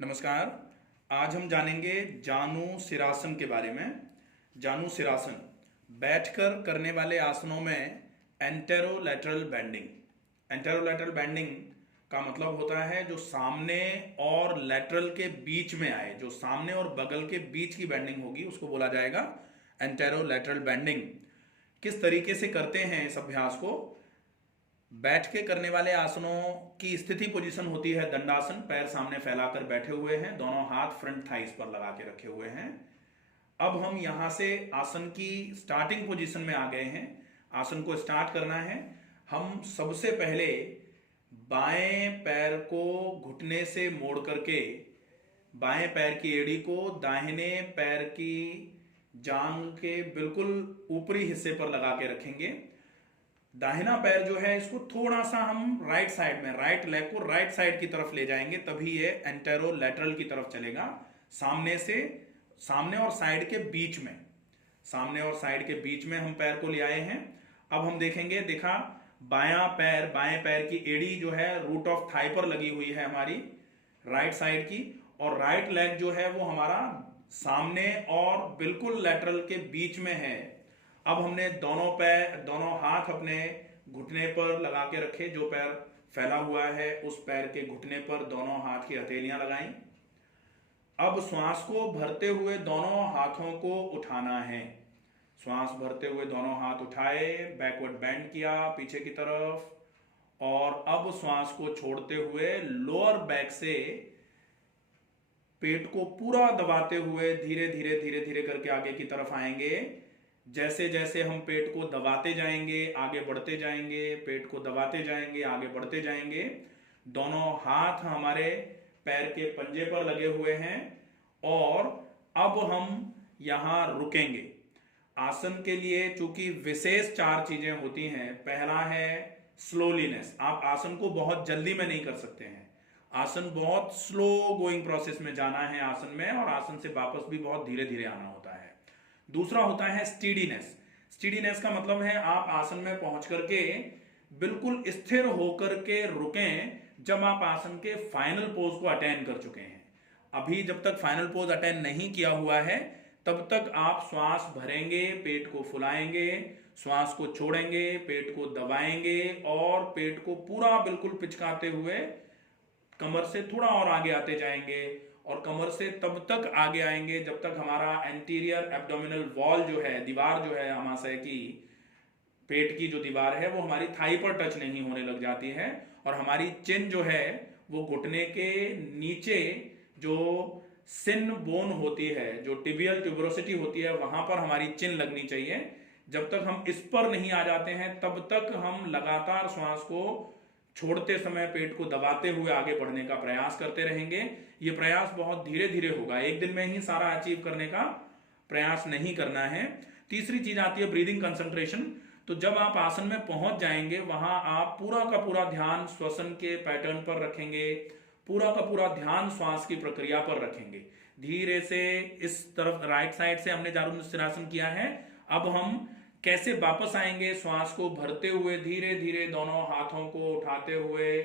नमस्कार। आज हम जानेंगे जानु सिरासन के बारे में। जानु सिरासन बैठकर करने वाले आसनों में एंटेरोलैटरल बेंडिंग। एंटेरोलैटरल बेंडिंग का मतलब होता है जो सामने और लैटरल के बीच में आए, जो सामने और बगल के बीच की बेंडिंग होगी उसको बोला जाएगा एंटेरोलैटरल बेंडिंग। किस तरीके से करते हैं इस अभ्यास को? बैठ के करने वाले आसनों की स्थिति पोजीशन होती है दंडासन। पैर सामने फैलाकर बैठे हुए हैं, दोनों हाथ फ्रंट थाइस पर लगा के रखे हुए हैं। अब हम यहां से आसन की स्टार्टिंग पोजीशन में आ गए हैं। आसन को स्टार्ट करना है। हम सबसे पहले बाएं पैर को घुटने से मोड़ करके बाएं पैर की एड़ी को दाहिने पैर की जांघ के बिल्कुल ऊपरी हिस्से पर लगा के रखेंगे। दाहिना पैर जो है इसको थोड़ा सा हम राइट साइड में, राइट लेग को राइट साइड की तरफ ले जाएंगे, तभी ये एंटेरोलैटरल की तरफ चलेगा। सामने से, सामने और साइड के बीच में, सामने और साइड के बीच में हम पैर को ले आए हैं। अब हम देखेंगे, देखा बायां पैर, बाएं पैर की एड़ी जो है रूट ऑफ थाई पर लगी हुई है हमारी राइट साइड की, और राइट लेग जो है वो हमारा सामने और बिल्कुल लैटरल के बीच में है। अब हमने दोनों पैर, दोनों हाथ अपने घुटने पर लगा के रखे। जो पैर फैला हुआ है उस पैर के घुटने पर दोनों हाथ की हथेलियां लगाई। अब श्वास को भरते हुए दोनों हाथों को उठाना है। श्वास भरते हुए दोनों हाथ उठाए, बैकवर्ड बेंड किया पीछे की तरफ, और अब श्वास को छोड़ते हुए लोअर बैक से पेट को पूरा दबाते हुए धीरे धीरे धीरे धीरे करके आगे की तरफ आएंगे। जैसे जैसे हम पेट को दबाते जाएंगे आगे बढ़ते जाएंगे, पेट को दबाते जाएंगे आगे बढ़ते जाएंगे। दोनों हाथ हमारे पैर के पंजे पर लगे हुए हैं और अब हम यहां रुकेंगे। आसन के लिए चूंकि विशेष 4 चीजें होती हैं। पहला है स्लोलीनेस। आप आसन को बहुत जल्दी में नहीं कर सकते हैं। आसन बहुत स्लो गोइंग प्रोसेस में जाना है आसन में, और आसन से वापस भी बहुत धीरे धीरे आना होता है। दूसरा होता है स्टीडीनेस। स्टीडीनेस का मतलब है आप आसन में पहुंच करके बिल्कुल स्थिर होकर के रुकें जब आप आसन के फाइनल पोज को अटेन कर चुके हैं। अभी जब तक फाइनल पोज अटेन नहीं किया हुआ है तब तक आप श्वास भरेंगे, पेट को फुलाएंगे, श्वास को छोड़ेंगे, पेट को दबाएंगे और पेट को पूरा बिल्कुल पिचकाते हुए कमर से थोड़ा और आगे आते जाएंगे, और कमर से तब तक आगे आएंगे जब तक हमारा एंटीरियर एब्डोमिनल वॉल जो है, दीवार जो है आमाशय की, पेट की जो दीवार है वो हमारी थाई पर टच नहीं होने लग जाती है, और हमारी चिन जो है वो घुटने के नीचे जो सिन बोन होती है, जो टिबियल ट्यूबरोसिटी होती है, वहां पर हमारी चिन लगनी चाहिए। जब तक हम इस पर नहीं आ जाते हैं तब तक हम लगातार श्वास को छोड़ते समय पेट को दबाते हुए आगे बढ़ने का प्रयास करते रहेंगे। ये प्रयास बहुत धीरे धीरे होगा, एक दिन में ही सारा अचीव करने का प्रयास नहीं करना है। तीसरी चीज आती है ब्रीदिंग कंसंट्रेशन। तो जब आप आसन में पहुंच जाएंगे वहां आप पूरा का पूरा ध्यान श्वसन के पैटर्न पर रखेंगे, पूरा का पूरा ध्यान श्वास की प्रक्रिया पर रखेंगे। धीरे से इस तरफ राइट साइड से हमने जानु सिरासन किया है। अब हम कैसे वापस आएंगे? श्वास को भरते हुए धीरे धीरे दोनों हाथों को उठाते हुए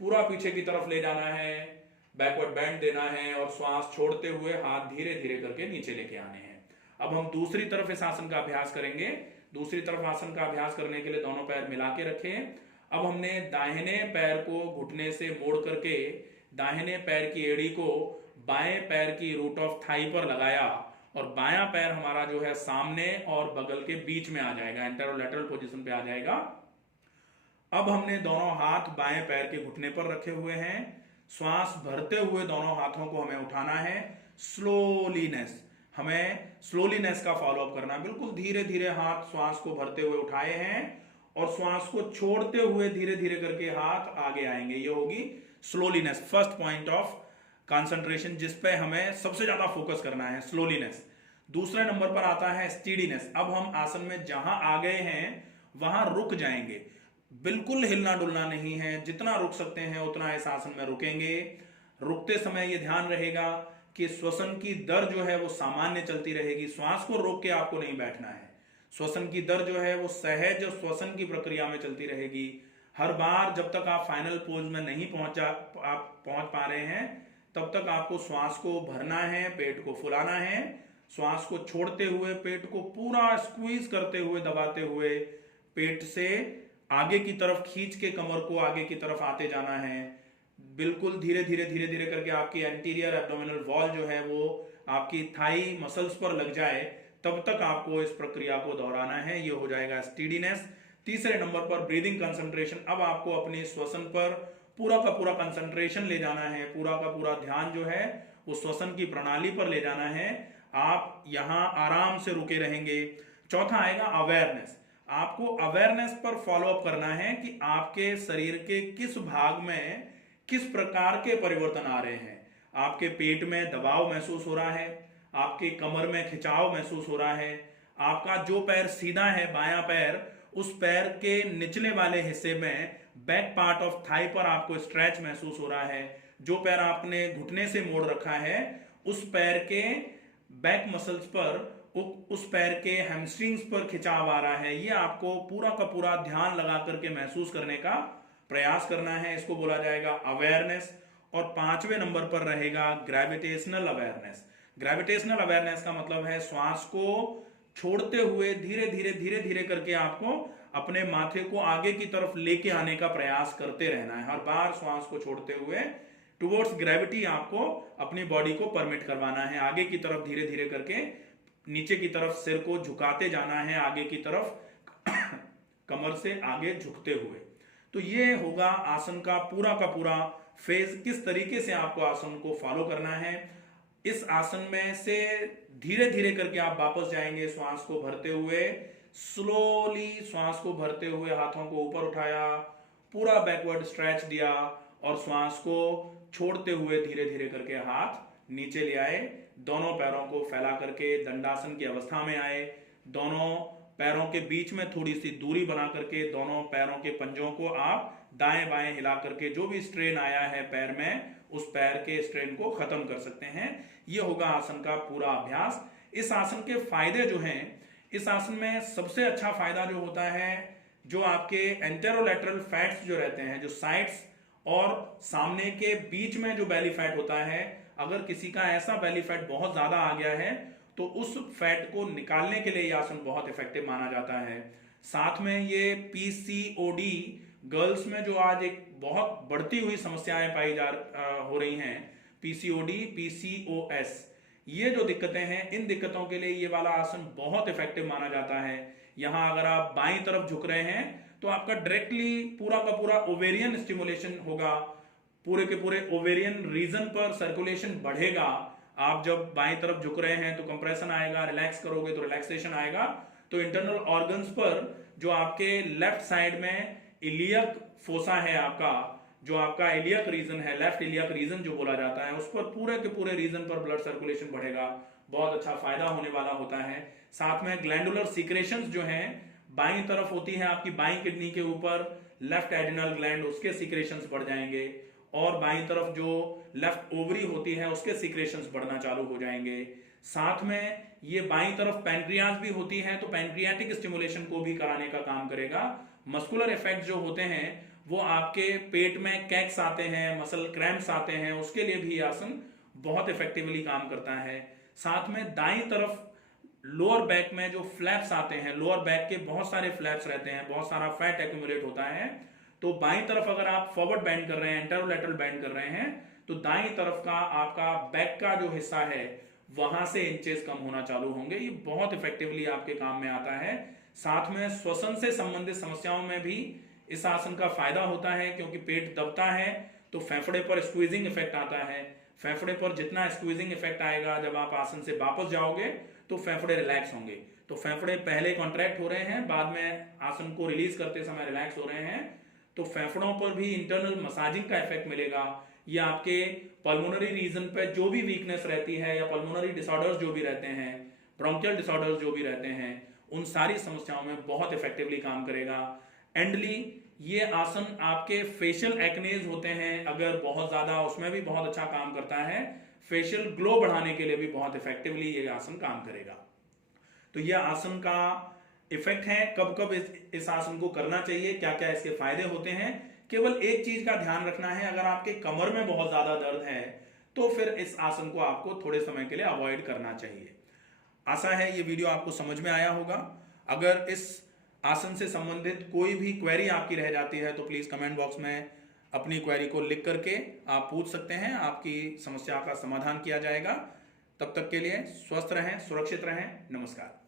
पूरा पीछे की तरफ ले जाना है, बैकवर्ड बेंड देना है, और श्वास छोड़ते हुए हाथ धीरे धीरे करके नीचे लेके आने हैं। अब हम दूसरी तरफ इस आसन का अभ्यास करेंगे। दूसरी तरफ आसन का अभ्यास करने के लिए दोनों पैर मिला के रखें। अब हमने दाहिने पैर को घुटने से मोड़ करके दाहिने पैर की एड़ी को बाएं पैर की रूट ऑफ थाई पर लगाया, और बायां पैर हमारा जो है सामने और बगल के बीच में आ जाएगा, एंटेरोलैटरल पोजीशन पे आ जाएगा। अब हमने दोनों हाथ बाएं पैर के घुटने पर रखे हुए हैं। श्वास भरते हुए दोनों हाथों को हमें उठाना है। स्लोलीनेस, हमें स्लोलीनेस का फॉलोअप करना है। बिल्कुल धीरे धीरे हाथ श्वास को भरते हुए उठाए हैं और श्वास को छोड़ते हुए धीरे धीरे करके हाथ आगे आएंगे। ये होगी स्लोलीनेस, फर्स्ट पॉइंट ऑफ कंसंट्रेशन जिस पे हमें सबसे ज्यादा फोकस करना है, स्लोलीनेस। दूसरे नंबर पर आता है स्टीडीनेस। अब हम आसन में जहां आ गए हैं वहां रुक जाएंगे, बिल्कुल हिलना डुलना नहीं है। जितना रुक सकते हैं उतना इस आसन में रुकेंगे। रुकते समय यह ध्यान रहेगा कि श्वसन की दर जो है वो सामान्य चलती रहेगी। श्वास को रोक के आपको नहीं बैठना है। श्वसन की दर जो है वो सहज श्वसन की प्रक्रिया में चलती रहेगी। हर बार जब तक आप फाइनल पोज में नहीं पहुंच पा रहे हैं, तब तक आपको श्वास को भरना है, पेट को फुलाना है। श्वास को छोड़ते हुए पेट को पूरा स्क्वीज करते हुए, दबाते हुए पेट से आगे की तरफ खींच के कमर को आगे की तरफ आते जाना है। बिल्कुल धीरे धीरे धीरे धीरे करके आपकी एंटीरियर एब्डोमिनल वॉल जो है वो आपकी थाई मसल्स पर लग जाए, तब तक आपको इस प्रक्रिया को दोहराना है। ये हो जाएगा स्टीडीनेस। तीसरे नंबर पर ब्रीदिंग कंसंट्रेशन। अब आपको अपने श्वसन पर पूरा का पूरा कंसंट्रेशन ले जाना है, पूरा का पूरा ध्यान जो है वो श्वसन की प्रणाली पर ले जाना है। आप यहां आराम से रुके रहेंगे। चौथा आएगा अवेयरनेस। आपको अवेयरनेस पर फॉलो अप करना है कि आपके शरीर के किस भाग में किस प्रकार के परिवर्तन आ रहे हैं। आपके पेट में दबाव महसूस हो रहा है, आपके कमर में खिंचाव महसूस हो रहा है, आपका जो पैर सीधा है बायां पैर, उस पैर के निचले वाले हिस्से में बैक पार्ट ऑफ थाई पर आपको स्ट्रेच महसूस हो रहा है। जो पैर आपने घुटने से मोड़ रखा है उस पैर के बैक मसल्स पर, उस पैर के हैमस्ट्रिंग्स पर खिंचाव आ रहा है। ये आपको पूरा का पूरा ध्यान लगा करके महसूस करने का प्रयास करना है। इसको बोला जाएगा अवेयरनेस। और पांचवें नंबर पर रहेगा ग्रेविटेशनल अवेयरनेस। ग्रेविटेशनल अवेयरनेस का मतलब है श्वास को छोड़ते हुए धीरे धीरे धीरे धीरे करके आपको अपने माथे को आगे की तरफ लेके आने का प्रयास करते रहना है। हर बार श्वास को छोड़ते हुए टुवर्ड्स ग्रेविटी आपको अपनी बॉडी को परमिट करवाना है। आगे की तरफ धीरे धीरे करके नीचे की तरफ सिर को झुकाते जाना है, आगे की तरफ कमर से आगे झुकते हुए। तो ये होगा आसन का पूरा फेज, किस तरीके से आपको आसन को फॉलो करना है। इस आसन में से धीरे धीरे करके आप वापस जाएंगे। श्वास को भरते हुए स्लोली, श्वास को भरते हुए हाथों को ऊपर उठाया, पूरा बैकवर्ड स्ट्रेच दिया और श्वास को छोड़ते हुए धीरे धीरे करके हाथ नीचे ले आए। दोनों पैरों को फैला करके दंडासन की अवस्था में आए। दोनों पैरों के बीच में थोड़ी सी दूरी बना करके दोनों पैरों के पंजों को आप दाएं बाएं हिला करके जो भी स्ट्रेन आया है पैर में, उस पैर के स्ट्रेन को खत्म कर सकते हैं। यह होगा आसन का पूरा अभ्यास। इस आसन के फायदे जो हैं, इस आसन में सबसे अच्छा फायदा जो होता है, जो आपके एंटेरोलैटरल फैट्स जो रहते हैं, जो साइड्स और सामने के बीच में जो बेली फैट होता है, अगर किसी का ऐसा बेली फैट बहुत ज्यादा आ गया है तो उस फैट को निकालने के लिए यह आसन बहुत इफेक्टिव माना जाता है। साथ में ये पीसीओडी गर्ल्स में जो आज एक बहुत बढ़ती हुई समस्याएं हो रही हैं, पीसीओडी, पीसीओएस, ये जो दिक्कतें हैं, इन दिक्कतों के लिए ये वाला आसन बहुत इफेक्टिव माना जाता है। यहां अगर आप बाईं तरफ झुक रहे हैं तो आपका डायरेक्टली पूरा का पूरा ओवेरियन स्टिमुलेशन होगा, पूरे के पूरे ओवेरियन रीजन पर सर्कुलेशन बढ़ेगा। आप जब बाईं तरफ झुक रहे हैं तो कंप्रेशन आएगा, रिलैक्स करोगे तो रिलैक्सेशन आएगा। तो इंटरनल ऑर्गन्स पर जो आपके लेफ्ट साइड में इलियक फोसा है, आपका जो आपका इलियक रीजन है, लेफ्ट इलियक रीजन जो बोला जाता है, उस पर पूरे के पूरे रीजन पर ब्लड सर्कुलेशन बढ़ेगा, बहुत अच्छा फायदा होने वाला होता है। साथ में ग्लैंडुलर सीक्रेशंस जो हैं बाईं तरफ होती है, आपकी बाईं किडनी के ऊपर लेफ्ट एड्रिनल ग्लैंड, उसके सीक्रेशंस बढ़ जाएंगे। और बाईं तरफ जो लेफ्ट ओवरी होती है उसके सीक्रेशंस बढ़ना चालू हो जाएंगे। साथ में ये बाईं तरफ पैनक्रियाज भी होती है, तो पैनक्रियाटिक स्टिमुलेशन को भी कराने का काम करेगा। मस्कुलर इफेक्ट जो होते हैं वो आपके पेट में कैक्स आते हैं, मसल क्रैम्प्स आते हैं, उसके लिए भी आसन बहुत इफेक्टिवली काम करता है। साथ में दाईं तरफ लोअर बैक में जो फ्लैप्स आते हैं, लोअर बैक के बहुत सारे फ्लैप्स रहते हैं, बहुत सारा फैट एक्यूमुलेट होता है, तो बाईं तरफ अगर आप फॉरवर्ड बेंड कर रहे हैं, एंटेरोलैटरल बेंड कर रहे हैं, तो दाईं तरफ का आपका बैक का जो हिस्सा है वहां से इंचेस कम होना चालू होंगे। ये बहुत इफेक्टिवली आपके काम में आता है। साथ में श्वसन से संबंधित समस्याओं में भी इस आसन का फायदा होता है, क्योंकि पेट दबता है तो फेफड़े पर स्क्वीजिंग इफेक्ट आता है। फेफड़े पर जितना स्क्वीजिंग इफेक्ट आएगा, जब आप आसन से वापस जाओगे तो फेफड़े रिलैक्स होंगे। तो फेफड़े पहले कॉन्ट्रैक्ट हो रहे हैं, बाद में आसन को रिलीज करते समय रिलैक्स हो रहे हैं, तो फेफड़ों पर भी इंटरनल मसाजिंग का इफेक्ट मिलेगा। ये आपके पल्मोनरी रीजन पे जो भी वीकनेस रहती है या पल्मोनरी डिसऑर्डर्स जो भी रहते हैं, ब्रोंकियल डिसऑर्डर्स जो भी रहते हैं, उन सारी समस्याओं में बहुत इफेक्टिवली काम करेगा। एंडली ये आसन आपके फेशियल एक्नेज होते हैं अगर बहुत ज्यादा, उसमें भी बहुत अच्छा काम करता है। फेशियल ग्लो बढ़ाने के लिए भी बहुत इफेक्टिवली ये आसन काम करेगा। तो यह आसन का इफेक्ट है, कब कब इस आसन को करना चाहिए, क्या क्या इसके फायदे होते हैं। केवल एक चीज का ध्यान रखना है, अगर आपके कमर में बहुत ज्यादा दर्द है तो फिर इस आसन को आपको थोड़े समय के लिए अवॉइड करना चाहिए। आशा है ये वीडियो आपको समझ में आया होगा। अगर इस आसन से संबंधित कोई भी क्वेरी आपकी रह जाती है तो प्लीज कमेंट बॉक्स में अपनी क्वेरी को लिख करके आप पूछ सकते हैं, आपकी समस्या का समाधान किया जाएगा। तब तक के लिए स्वस्थ रहें, सुरक्षित रहें। नमस्कार।